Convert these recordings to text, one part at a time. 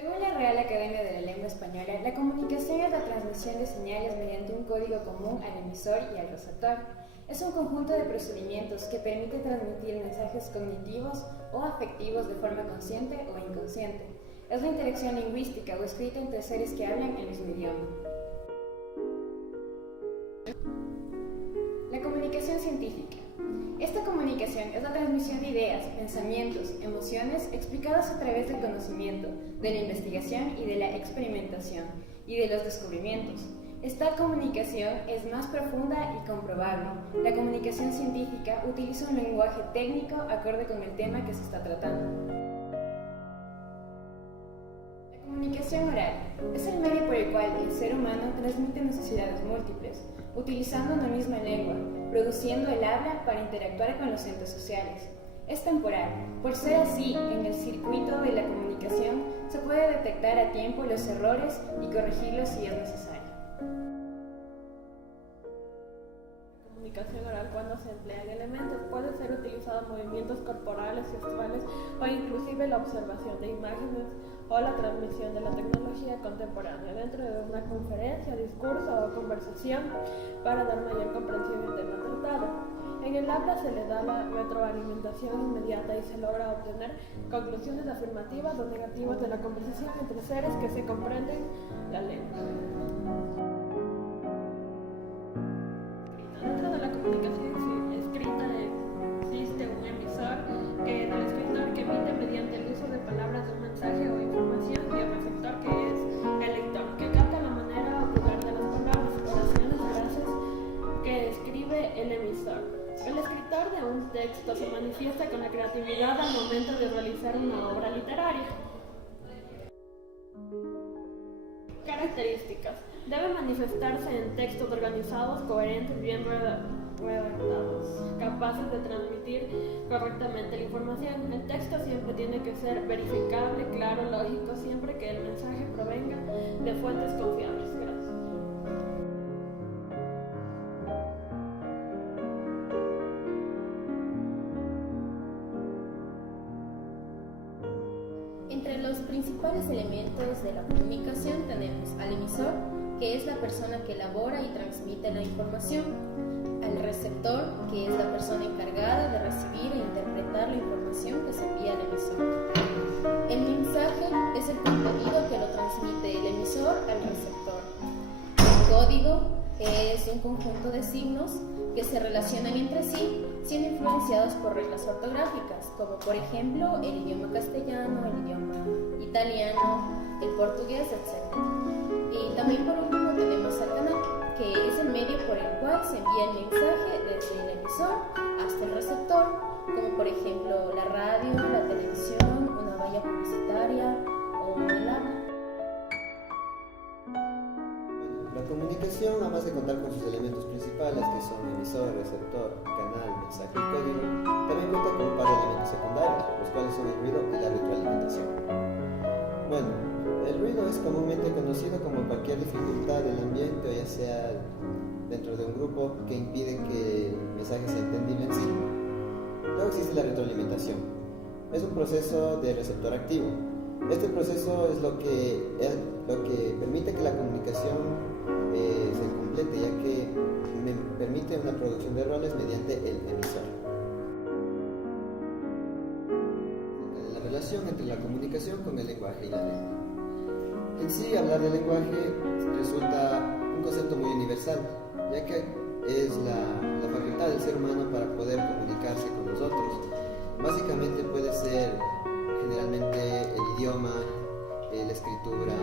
Según la Real Academia de la Lengua Española, la comunicación es la transmisión de señales mediante un código común al emisor y al receptor. Es un conjunto de procedimientos que permite transmitir mensajes cognitivos o afectivos de forma consciente o inconsciente. Es la interacción lingüística o escrita entre seres que hablan el mismo idioma. La comunicación científica. Esta comunicación es la transmisión de ideas, pensamientos, emociones explicadas a través del conocimiento, de la investigación y de la experimentación, y de los descubrimientos. Esta comunicación es más profunda y comprobable. La comunicación científica utiliza un lenguaje técnico acorde con el tema que se está tratando. La comunicación oral es el medio por el cual el ser humano transmite necesidades múltiples, utilizando una misma lengua, produciendo el habla para interactuar con los entes sociales. Es temporal, por ser así, en el circuito de la comunicación se puede detectar a tiempo los errores y corregirlos si es necesario. La comunicación oral, cuando se emplean elementos, puede ser utilizado movimientos corporales, gestuales o inclusive la observación de imágenes o la transmisión de la tecnología contemporánea dentro de una conferencia, discurso o conversación para dar mayor comprensión del tema tratado. En el habla se le da la retroalimentación inmediata y se logra obtener conclusiones afirmativas o negativas de la conversación entre seres que se comprenden la lengua. Dentro de la comunicación escrita existe un emisor, que es el escritor, que emite mediante el uso de palabras de un mensaje o información, y el receptor, que es el lector, que capta la manera o lugar de las palabras, oraciones, frases que escribe el emisor. El escritor de un texto se manifiesta con la creatividad al momento de realizar una obra literaria. Características. Debe manifestarse en textos organizados, coherentes, bien redactados, capaces de transmitir correctamente la información. El texto siempre tiene que ser verificable, claro, lógico, siempre que el mensaje provenga de fuentes confiables. Gracias. Entre los principales elementos de la comunicación tenemos al emisor, que es la persona que elabora y transmite la información, al receptor, que es la persona encargada de recibir e interpretar la información que se envía al emisor. El mensaje es el contenido que lo transmite el emisor al receptor. El código es un conjunto de signos que se relacionan entre sí, siendo influenciados por reglas ortográficas, como por ejemplo el idioma castellano, el idioma italiano, el portugués, etc. Y también por último tenemos al canal, que es el medio por el cual se envía el mensaje desde el emisor hasta el receptor, como por ejemplo la radio, la televisión, una valla publicitaria o el habla. La comunicación, además de contar con sus elementos principales, que son emisor, receptor, canal, mensaje y código, también cuenta con un par de elementos secundarios, los cuales son el ruido y la retroalimentación. Bueno, el ruido es comúnmente conocido como cualquier dificultad del ambiente, o ya sea dentro de un grupo, que impide que el mensaje sea entendible en sí. Luego existe la retroalimentación. Es un proceso de receptor activo. Este proceso es lo que permite que la comunicación se complete, ya que me permite una producción de roles mediante el emisor. La relación entre la comunicación con el lenguaje y la lengua. En sí, hablar de lenguaje resulta un concepto muy universal, ya que es la facultad del ser humano para poder comunicarse con los otros. Básicamente puede ser generalmente el idioma, la escritura,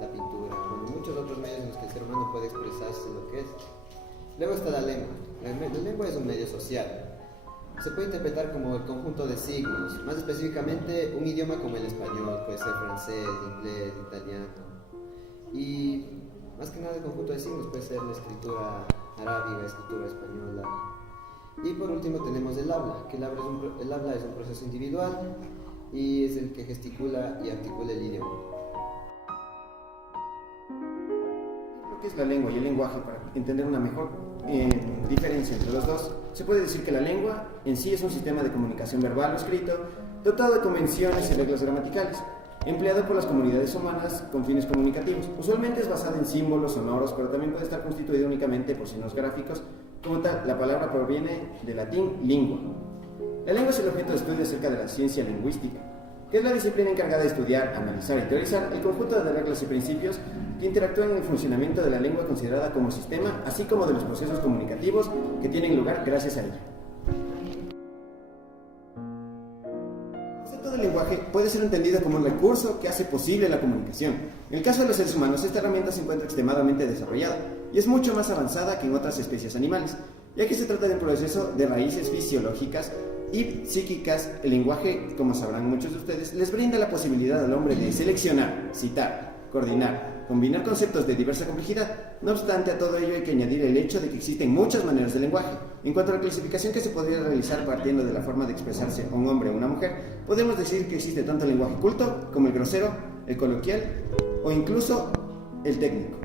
la pintura, muchos otros medios en los que el ser humano puede expresarse lo que es. Luego está la lengua. La lengua es un medio social. Se puede interpretar como el conjunto de signos, más específicamente un idioma como el español, puede ser francés, inglés, italiano. Y más que nada el conjunto de signos puede ser la escritura arábiga, escritura española. Y por último tenemos el habla, que el habla es un proceso individual y es el que gesticula y articula el idioma. Lo que es la lengua y el lenguaje, para entender una mejor diferencia entre los dos, se puede decir que la lengua en sí es un sistema de comunicación verbal o escrito dotado de convenciones y reglas gramaticales. empleado por las comunidades humanas con fines comunicativos. Usualmente es basado en símbolos sonoros, pero también puede estar constituido únicamente por signos gráficos. Como tal, la palabra proviene del latín lingua. La lengua es el objeto de estudio acerca de la ciencia lingüística, que es la disciplina encargada de estudiar, analizar y teorizar el conjunto de reglas y principios que interactúan en el funcionamiento de la lengua considerada como sistema, así como de los procesos comunicativos que tienen lugar gracias a ella. El concepto del lenguaje puede ser entendido como un recurso que hace posible la comunicación. En el caso de los seres humanos, esta herramienta se encuentra extremadamente desarrollada y es mucho más avanzada que en otras especies animales, ya que se trata de un proceso de raíces fisiológicas y psíquicas. El lenguaje, como sabrán muchos de ustedes, les brinda la posibilidad al hombre de seleccionar, citar, coordinar, combinar conceptos de diversa complejidad. No obstante, a todo ello hay que añadir el hecho de que existen muchas maneras de lenguaje. En cuanto a la clasificación que se podría realizar partiendo de la forma de expresarse un hombre o una mujer, podemos decir que existe tanto el lenguaje culto como el grosero, el coloquial o incluso el técnico.